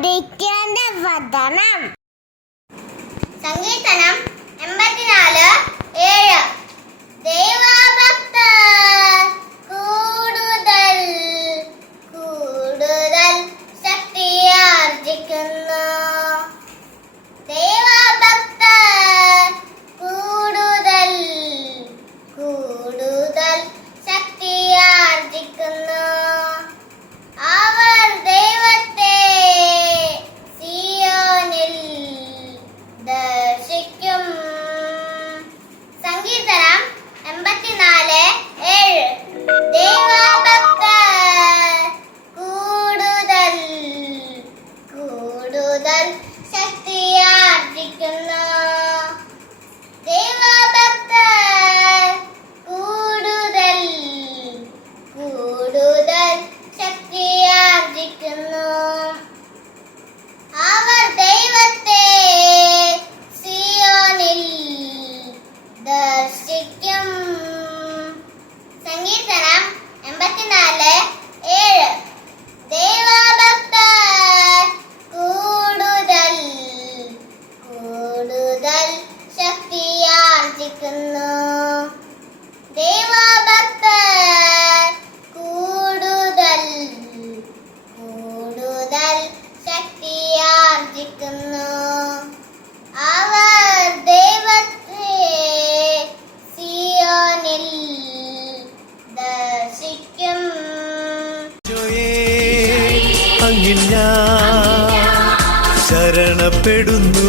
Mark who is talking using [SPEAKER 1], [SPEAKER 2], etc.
[SPEAKER 1] പഠിക്കേണ്ട വതനം
[SPEAKER 2] മുതൽ ശക്തിയാർജിക്കുന്നു. ദൈവഭക്തർ കൂടുതൽ കൂടുതൽ ശക്തിയാർജിക്കുന്നു. അവർ ദൈവത്തെ സിയോനിൽ ദർശിക്കും. സംഗീതനം എൺപത്തിനാല് ആർജിക്കുന്നു ദൈവഭക്തർ കൂടുതൽ കൂടുതൽ ശക്തിയാർജിക്കുന്നു അവർ ദൈവത്തെ സിയോനിൽ ദർശിക്കും.
[SPEAKER 3] അങ്ങിൽ ഞാൻ ശരണപ്പെടുന്നു.